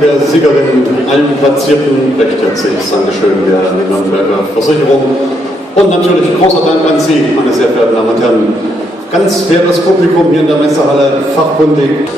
Der Siegerin, allen Platzierten, recht herzliches Dankeschön der Nürnberger Versicherung und natürlich großer Dank an Sie, meine sehr verehrten Damen und Herren. Ganz faires Publikum hier in der Messehalle, fachkundig.